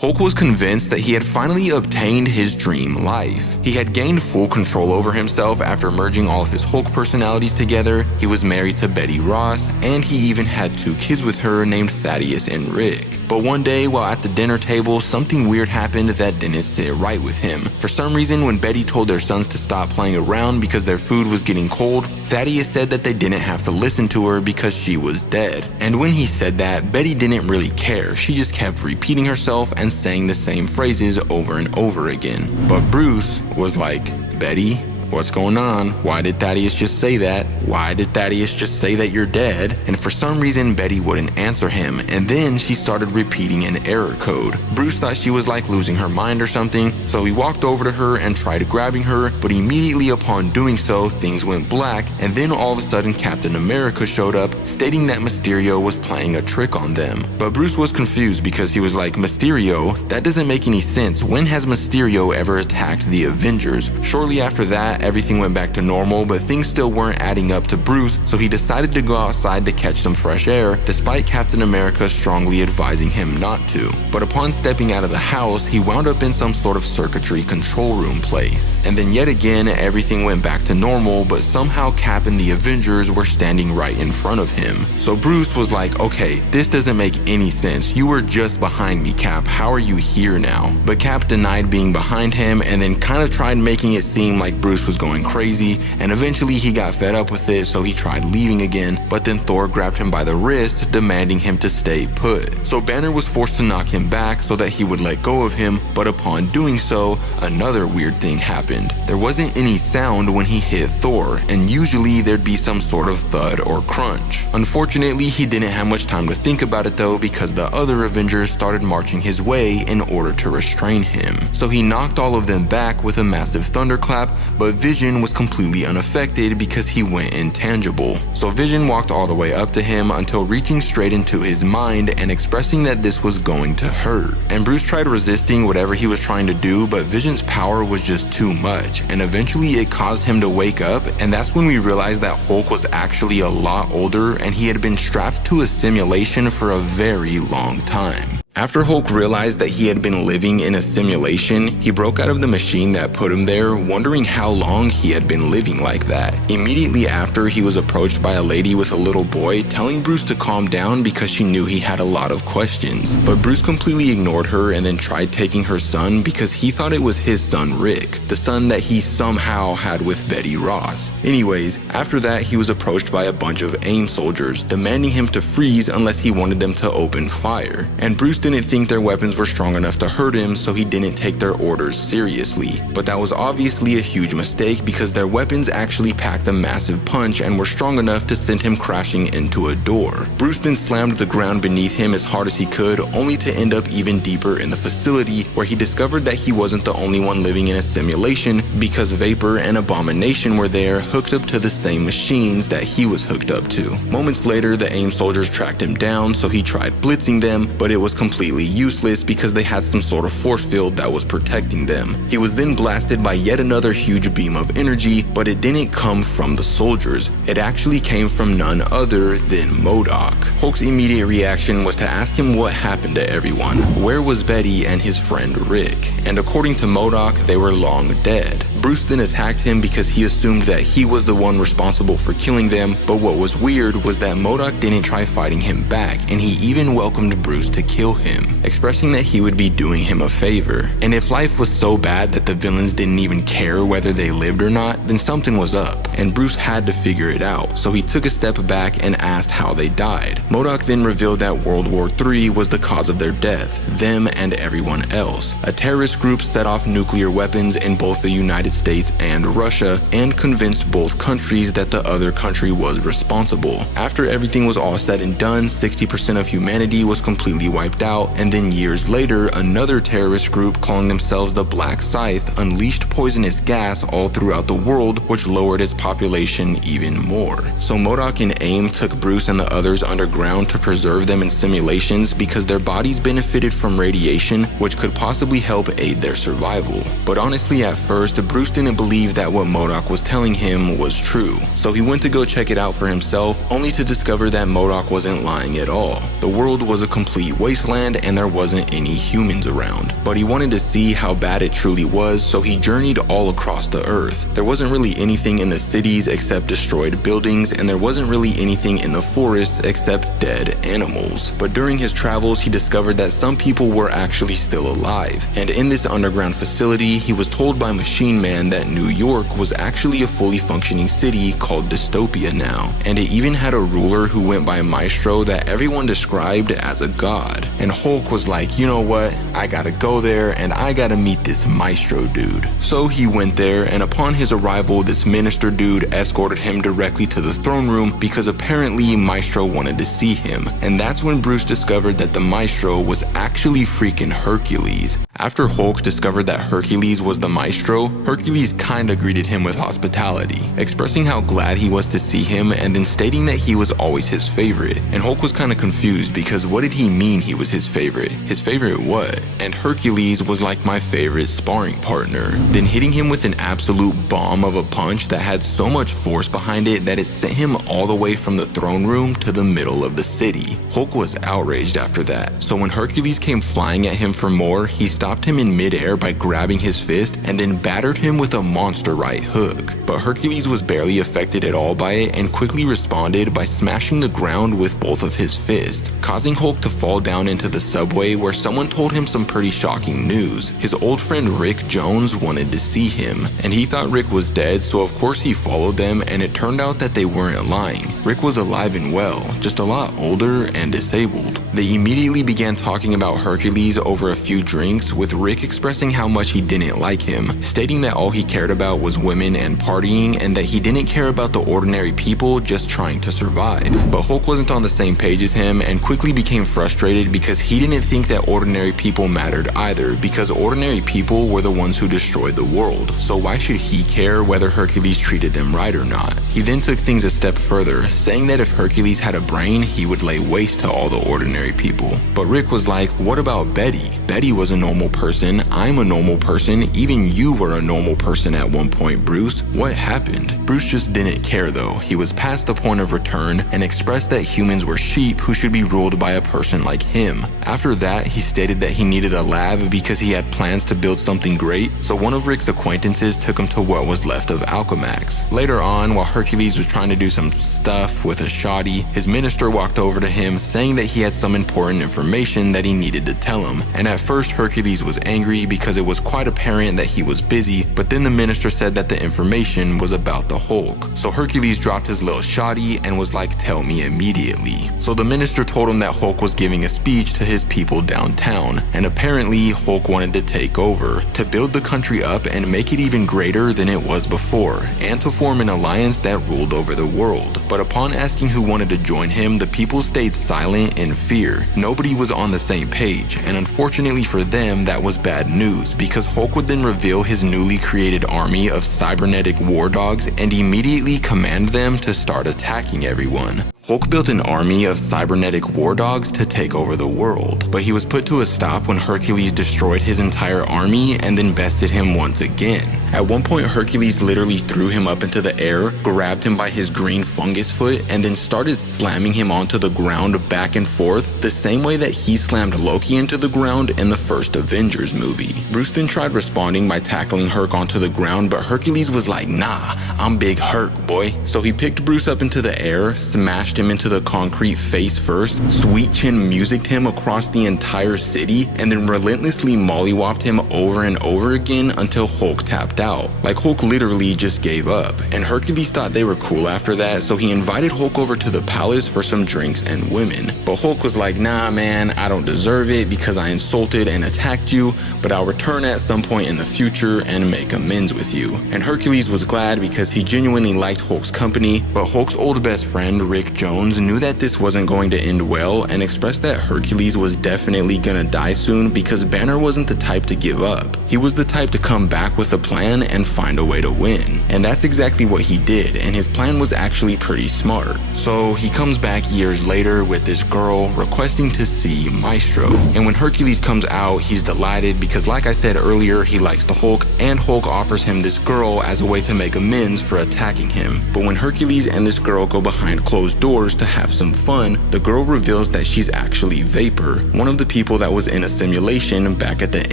Hulk was convinced that he had finally obtained his dream life. He had gained full control over himself after merging all of his Hulk personalities together. He was married to Betty Ross, and he even had 2 kids with her named Thaddeus and Rick. But one day, while at the dinner table, something weird happened that didn't sit right with him. For some reason, when Betty told their sons to stop playing around because their food was getting cold, Thaddeus said that they didn't have to listen to her because she was dead. And when he said that, Betty didn't really care. She just kept repeating herself and saying the same phrases over and over again. But Bruce was like, "Betty, what's going on? Why did Thaddeus just say that? Why did Thaddeus just say that you're dead?" And for some reason, Betty wouldn't answer him, and then she started repeating an error code. Bruce thought she was like losing her mind or something, so he walked over to her and tried grabbing her, but immediately upon doing so, things went black, and then all of a sudden Captain America showed up, stating that Mysterio was playing a trick on them. But Bruce was confused because he was like, "Mysterio? That doesn't make any sense. When has Mysterio ever attacked the Avengers?" Shortly after that, everything went back to normal, but things still weren't adding up to Bruce, so he decided to go outside to catch some fresh air, despite Captain America strongly advising him not to. But upon stepping out of the house, he wound up in some sort of circuitry control room place. And then yet again, everything went back to normal, but somehow Cap and the Avengers were standing right in front of him. So Bruce was like, "Okay, this doesn't make any sense. You were just behind me, Cap. How are you here now?" But Cap denied being behind him and then kind of tried making it seem like Bruce was going crazy, and eventually he got fed up with it, so he tried leaving again, but then Thor grabbed him by the wrist, demanding him to stay put. So Banner was forced to knock him back so that he would let go of him, but upon doing so, another weird thing happened. There wasn't any sound when he hit Thor, and usually there'd be some sort of thud or crunch. Unfortunately, he didn't have much time to think about it though, because the other Avengers started marching his way in order to restrain him. So he knocked all of them back with a massive thunderclap, but Vision was completely unaffected because he went intangible. So Vision walked all the way up to him until reaching straight into his mind and expressing that this was going to hurt. And Bruce tried resisting whatever he was trying to do, but Vision's power was just too much, and eventually it caused him to wake up, and that's when we realized that Hulk was actually a lot older and he had been strapped to a simulation for a very long time. After Hulk realized that he had been living in a simulation, he broke out of the machine that put him there, wondering how long he had been living like that. Immediately after, he was approached by a lady with a little boy, telling Bruce to calm down because she knew he had a lot of questions. But Bruce completely ignored her and then tried taking her son because he thought it was his son Rick, the son that he somehow had with Betty Ross. Anyways, after that, he was approached by a bunch of AIM soldiers, demanding him to freeze unless he wanted them to open fire. And Bruce didn't think their weapons were strong enough to hurt him, so he didn't take their orders seriously. But that was obviously a huge mistake because their weapons actually packed a massive punch and were strong enough to send him crashing into a door. Bruce then slammed the ground beneath him as hard as he could, only to end up even deeper in the facility, where he discovered that he wasn't the only one living in a simulation because Vapor and Abomination were there, hooked up to the same machines that he was hooked up to. Moments later, the AIM soldiers tracked him down, so he tried blitzing them, but it was completely useless because they had some sort of force field that was protecting them. He was then blasted by yet another huge beam of energy, but it didn't come from the soldiers. It actually came from none other than MODOK. Hulk's immediate reaction was to ask him what happened to everyone. Where was Betty and his friend Rick? And according to MODOK, they were long dead. Bruce then attacked him because he assumed that he was the one responsible for killing them, but what was weird was that MODOK didn't try fighting him back, and he even welcomed Bruce to kill him, expressing that he would be doing him a favor. And if life was so bad that the villains didn't even care whether they lived or not, then something was up, and Bruce had to figure it out, so he took a step back and asked how they died. MODOK then revealed that World War III was the cause of their death, them and everyone else. A terrorist group set off nuclear weapons in both the United States and Russia, and convinced both countries that the other country was responsible. After everything was all said and done, 60% of humanity was completely wiped out, and then years later, another terrorist group calling themselves the Black Scythe unleashed poisonous gas all throughout the world, which lowered its population even more. So MODOK and AIM took Bruce and the others underground to preserve them in simulations because their bodies benefited from radiation, which could possibly help aid their survival. But honestly, at first, Bruce Bruce didn't believe that what MODOK was telling him was true. So he went to go check it out for himself, only to discover that MODOK wasn't lying at all. The world was a complete wasteland and there wasn't any humans around. But he wanted to see how bad it truly was, so he journeyed all across the earth. There wasn't really anything in the cities except destroyed buildings, and there wasn't really anything in the forests except dead animals. But during his travels, he discovered that some people were actually still alive. And in this underground facility, he was told by Machine Man that New York was actually a fully functioning city called Dystopia now. And it even had a ruler who went by Maestro that everyone described as a god. And Hulk was like, you know what, I gotta go there and I gotta meet this Maestro dude. So he went there, and upon his arrival, this minister dude escorted him directly to the throne room because apparently Maestro wanted to see him. And that's when Bruce discovered that the Maestro was actually freaking Hercules. After Hulk discovered that Hercules was the Maestro, Hercules kinda greeted him with hospitality, expressing how glad he was to see him and then stating that he was always his favorite. And Hulk was kinda confused because what did he mean he was his favorite? His favorite what? And Hercules was like, my favorite sparring partner. Then hitting him with an absolute bomb of a punch that had so much force behind it that it sent him all the way from the throne room to the middle of the city. Hulk was outraged after that, so when Hercules came flying at him for more, he stopped him in midair by grabbing his fist and then battered him with a monster right hook. But Hercules was barely affected at all by it and quickly responded by smashing the ground with both of his fists, causing Hulk to fall down into the subway where someone told him some pretty shocking news. His old friend Rick Jones wanted to see him, and he thought Rick was dead, so of course he followed them, and it turned out that they weren't lying. Rick was alive and well, just a lot older and disabled. They immediately began talking about Hercules over a few drinks, with Rick expressing how much he didn't like him, stating that all he cared about was women and partying, and that he didn't care about the ordinary people just trying to survive. But Hulk wasn't on the same page as him and quickly became frustrated because he didn't think that ordinary people mattered either, because ordinary people were the ones who destroyed the world, so why should he care whether Hercules treated them right or not? He then took things a step further, saying that if Hercules had a brain, he would lay waste to all the ordinary people. But Rick was like, what about Betty? Betty was a normal person, I'm a normal person, even you were a normal person at one point, Bruce. What happened? Bruce just didn't care though. He was past the point of return and expressed that humans were sheep who should be ruled by a person like him. After that, he stated that he needed a lab because he had plans to build something great, so one of Rick's acquaintances took him to what was left of Alchemax. Later on, while Hercules was trying to do some stuff with a shoddy, his minister walked over to him saying that he had some important information that he needed to tell him. And at first Hercules was angry because it was quite apparent that he was busy, but then the minister said that the information was about the Hulk. So Hercules dropped his little shoddy and was like, tell me immediately. So the minister told him that Hulk was giving a speech to his people downtown, and apparently Hulk wanted to take over, to build the country up and make it even greater than it was before, and to form an alliance that ruled over the world. But upon asking who wanted to join him, the people stayed silent in fear. Nobody was on the same page, and unfortunately for them, that was bad news, because Hulk would then reveal his newly created army of cybernetic war dogs and immediately command them to start attacking everyone. Hulk built an army of cybernetic war dogs to take over the world, but he was put to a stop when Hercules destroyed his entire army and then bested him once again. At one point, Hercules literally threw him up into the air, grabbed him by his green fungus foot, and then started slamming him onto the ground back and forth, the same way that he slammed Loki into the ground in the first Avengers movie. Bruce then tried responding by tackling Herc onto the ground, but Hercules was like, nah, I'm Big Herc, boy. So he picked Bruce up into the air, smashed him into the concrete face first, sweet chin musicked him across the entire city, and then relentlessly mollywopped him over and over again until Hulk tapped out. Like Hulk literally just gave up, and Hercules thought they were cool after that, so he invited Hulk over to the palace for some drinks and women. But Hulk was like, nah man, I don't deserve it because I insulted and attacked you, but I'll return at some point in the future and make amends with you. And Hercules was glad because he genuinely liked Hulk's company, but Hulk's old best friend Rick Jones knew that this wasn't going to end well and expressed that Hercules was definitely gonna die soon because Banner wasn't the type to give up. He was the type to come back with a plan plan and find a way to win. And that's exactly what he did, and his plan was actually pretty smart. So he comes back years later with this girl requesting to see Maestro. And when Hercules comes out, he's delighted because, like I said earlier, he likes the Hulk, and Hulk offers him this girl as a way to make amends for attacking him. But when Hercules and this girl go behind closed doors to have some fun, the girl reveals that she's actually Vapor, one of the people that was in a simulation back at the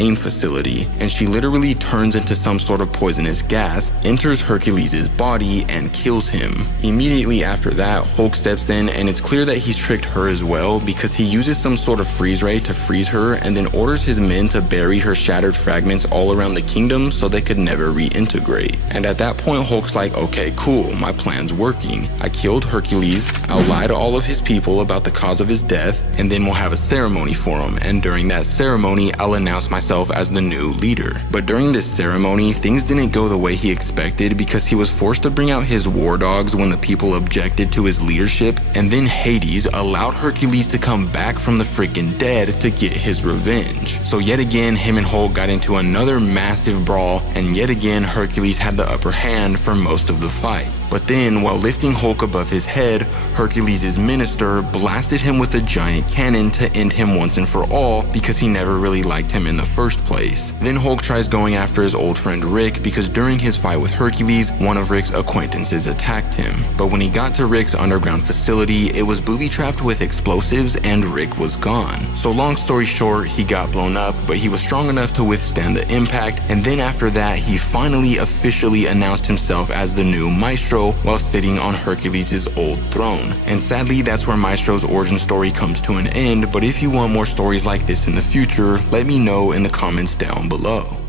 AIM facility, and she literally turns into some sort of poisonous gas, enters Hercules' body, and kills him. Immediately after that, Hulk steps in, and it's clear that he's tricked her as well because he uses some sort of freeze ray to freeze her and then orders his men to bury her shattered fragments all around the kingdom so they could never reintegrate. And at that point, Hulk's like, okay, cool, my plan's working. I killed Hercules, I'll lie to all of his people about the cause of his death, and then we'll have a ceremony for him, and during that ceremony, I'll announce myself as the new leader. But during this ceremony, things didn't go the way he expected because he was forced to bring out his war dogs when the people objected to his leadership, and then Hades allowed Hercules to come back from the freaking dead to get his revenge. So yet again, him and Hulk got into another massive brawl, and yet again, Hercules had the upper hand for most of the fight. But then, while lifting Hulk above his head, Hercules' minister blasted him with a giant cannon to end him once and for all because he never really liked him in the first place. Then Hulk tries going after his old friend Rick because during his fight with Hercules, one of Rick's acquaintances attacked him. But when he got to Rick's underground facility, it was booby-trapped with explosives and Rick was gone. So long story short, he got blown up, but he was strong enough to withstand the impact, and then after that, he finally officially announced himself as the new Maestro while sitting on Hercules' old throne. And sadly, that's where Maestro's origin story comes to an end, but if you want more stories like this in the future, let me know in the comments down below.